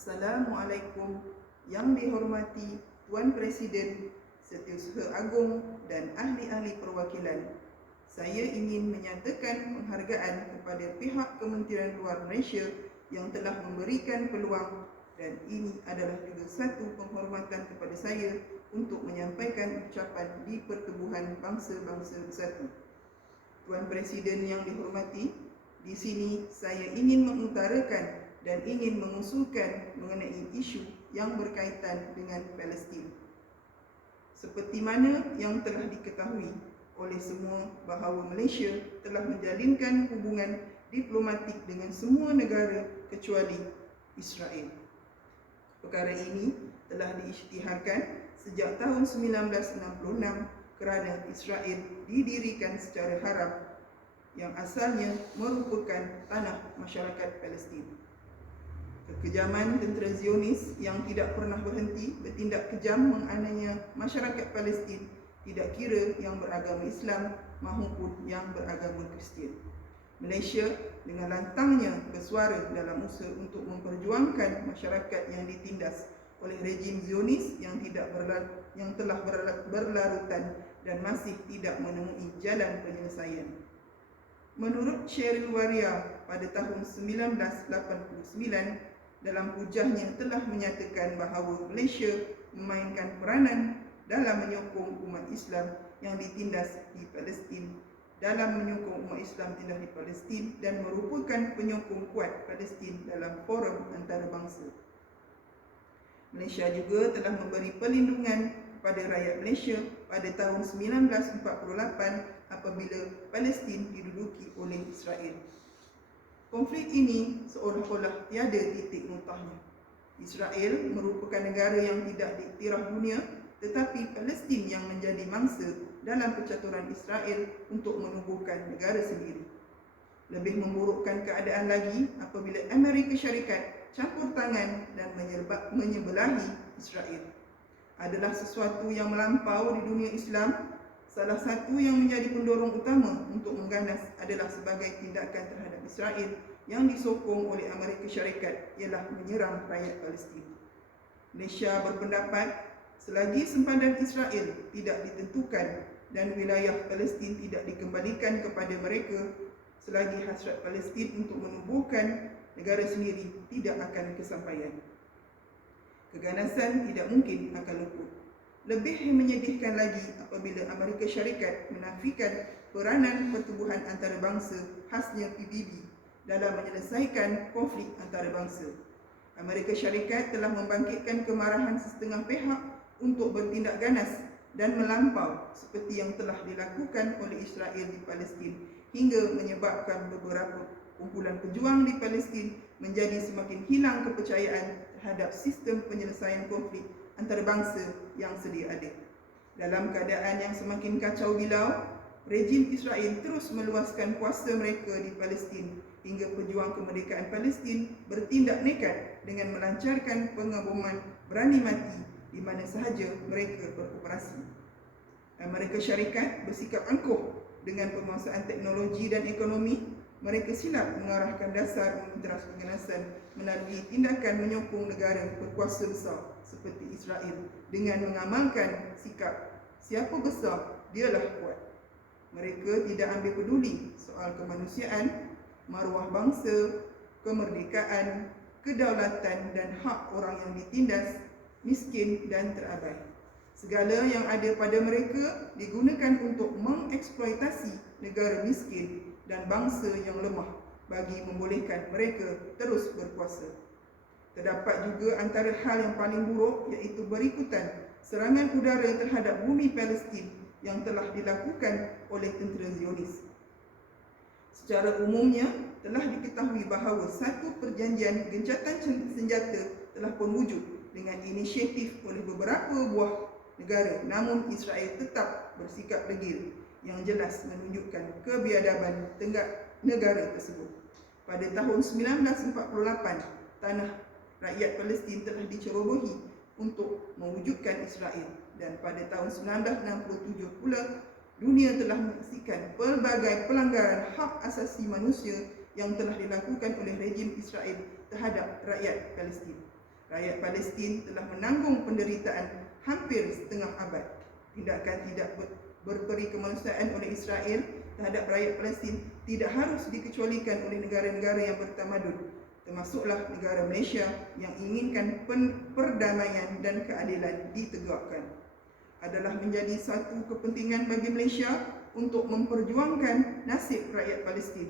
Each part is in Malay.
Assalamualaikum yang dihormati Tuan Presiden, Setiausaha Agung dan ahli-ahli perwakilan. Saya ingin menyatakan penghargaan kepada pihak Kementerian Luar Malaysia yang telah memberikan peluang, dan ini adalah juga satu penghormatan kepada saya untuk menyampaikan ucapan di Pertubuhan Bangsa-Bangsa Bersatu. Tuan Presiden yang dihormati, di sini saya ingin mengutarakan dan ingin mengusulkan mengenai isu yang berkaitan dengan Palestin. Seperti mana yang telah diketahui oleh semua bahawa Malaysia telah menjalinkan hubungan diplomatik dengan semua negara kecuali Israel. Perkara ini telah diisytiharkan sejak tahun 1966 kerana Israel didirikan secara haram yang asalnya merupakan tanah masyarakat Palestin. Kekejaman tentera Zionis yang tidak pernah berhenti bertindak kejam menganiaya masyarakat Palestin, tidak kira yang beragama Islam maupun yang beragama Kristian. Malaysia dengan lantangnya bersuara dalam usaha untuk memperjuangkan masyarakat yang ditindas oleh rejim Zionis yang telah berlarutan dan masih tidak menemui jalan penyelesaian. Menurut Cheryl Waria pada tahun 1989, dalam hujahnya telah menyatakan bahawa Malaysia memainkan peranan dalam menyokong umat Islam yang ditindas di Palestin, dan merupakan penyokong kuat Palestin dalam forum antarabangsa. Malaysia juga telah memberi perlindungan kepada rakyat Malaysia pada tahun 1948 apabila Palestin diduduki oleh Israel. Konflik ini seolah-olah tiada titik notahnya. Israel merupakan negara yang tidak diiktiraf dunia, tetapi Palestin yang menjadi mangsa dalam percaturan Israel untuk menubuhkan negara sendiri. Lebih memburukkan keadaan lagi apabila Amerika Syarikat campur tangan dan menyebelahi Israel. Adalah sesuatu yang melampau di dunia Islam. Salah satu yang menjadi pendorong utama untuk mengganas adalah sebagai tindakan terhadap Israel yang disokong oleh Amerika Syarikat ialah menyerang rakyat Palestin. Malaysia berpendapat selagi sempadan Israel tidak ditentukan dan wilayah Palestin tidak dikembalikan kepada mereka, selagi hasrat Palestin untuk menubuhkan negara sendiri tidak akan kesampaian. Keganasan tidak mungkin akan luput. Lebih menyedihkan lagi apabila Amerika Syarikat menafikan peranan pertubuhan antarabangsa khasnya PBB dalam menyelesaikan konflik antarabangsa. Amerika Syarikat telah membangkitkan kemarahan setengah pihak untuk bertindak ganas dan melampau seperti yang telah dilakukan oleh Israel di Palestin, hingga menyebabkan beberapa kumpulan pejuang di Palestin menjadi semakin hilang kepercayaan terhadap sistem penyelesaian konflik antarabangsa yang sedia ada. Dalam keadaan yang semakin kacau bilau, rejim Israel terus meluaskan kuasa mereka di Palestin hingga pejuang kemerdekaan Palestin bertindak nekat dengan melancarkan pengeboman berani mati di mana sahaja mereka beroperasi. Amerika Syarikat bersikap angkuh dengan penguasaan teknologi dan ekonomi. Mereka silap mengarahkan dasar menteras keganasan melalui tindakan menyokong negara berkuasa besar seperti Israel dengan mengamalkan sikap siapa besar dialah kuat. Mereka tidak ambil peduli soal kemanusiaan, maruah bangsa, kemerdekaan, kedaulatan dan hak orang yang ditindas, miskin dan terabai. Segala yang ada pada mereka digunakan untuk mengeksploitasi negara miskin dan bangsa yang lemah bagi membolehkan mereka terus berkuasa. Terdapat juga antara hal yang paling buruk iaitu berikutan serangan udara terhadap bumi Palestin yang telah dilakukan oleh tentera Zionis. Secara umumnya telah diketahui bahawa satu perjanjian gencatan senjata telah pun wujud dengan inisiatif oleh beberapa buah negara, namun Israel tetap bersikap degil yang jelas menunjukkan kebiadaban negara tersebut. Pada tahun 1948, tanah rakyat Palestin telah dicerobohi untuk mewujudkan Israel, dan pada tahun 1967 pula dunia telah menyaksikan pelbagai pelanggaran hak asasi manusia yang telah dilakukan oleh rejim Israel terhadap rakyat Palestin. Rakyat Palestin telah menanggung penderitaan hampir setengah abad. Tindakan tidak berperi kemanusiaan oleh Israel terhadap rakyat Palestin tidak harus dikecualikan oleh negara-negara yang bertamadun, termasuklah negara Malaysia yang inginkan perdamaian dan keadilan ditegakkan. Adalah menjadi satu kepentingan bagi Malaysia untuk memperjuangkan nasib rakyat Palestin.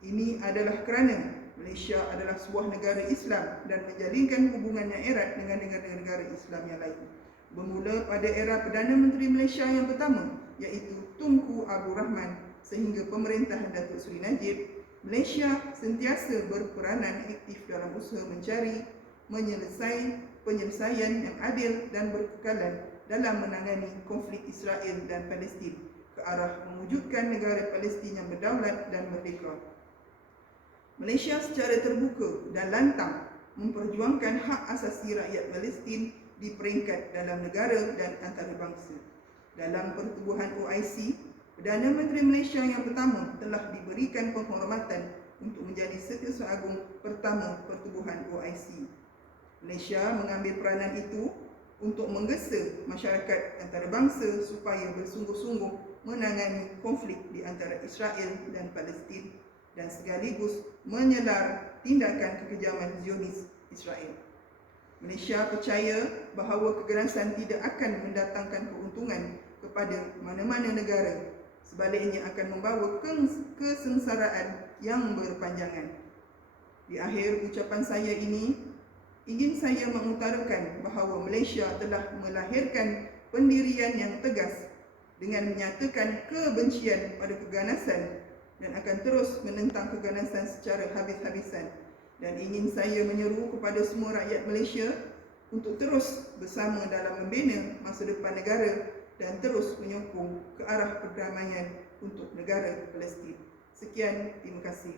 Ini adalah kerana Malaysia adalah sebuah negara Islam dan menjalinkan hubungan yang erat dengan negara-negara Islam yang lain. Bermula pada era Perdana Menteri Malaysia yang pertama, iaitu Tunku Abdul Rahman, sehingga pemerintahan Datuk Seri Najib, Malaysia sentiasa berperanan aktif dalam usaha mencari penyelesaian yang adil dan berkekalan dalam menangani konflik Israel dan Palestin ke arah mewujudkan negara Palestin yang berdaulat dan merdeka. Malaysia secara terbuka dan lantang memperjuangkan hak asasi rakyat Palestin di peringkat dalam negara dan antarabangsa. Dalam pertubuhan OIC, Perdana Menteri Malaysia yang pertama telah diberikan penghormatan untuk menjadi Setiausaha Agung pertama pertubuhan OIC. Malaysia mengambil peranan itu untuk menggesa masyarakat antarabangsa supaya bersungguh-sungguh menangani konflik di antara Israel dan Palestin dan sekaligus menyelar tindakan kekejaman Zionis Israel. Malaysia percaya bahawa keganasan tidak akan mendatangkan keuntungan kepada mana-mana negara, sebaliknya akan membawa kesengsaraan yang berpanjangan. Di akhir ucapan saya ini, ingin saya mengutarakan bahawa Malaysia telah melahirkan pendirian yang tegas dengan menyatakan kebencian pada keganasan dan akan terus menentang keganasan secara habis-habisan. Dan ingin saya menyeru kepada semua rakyat Malaysia untuk terus bersama dalam membina masa depan negara dan terus menyokong ke arah perdamaian untuk negara Palestin. Sekian, terima kasih.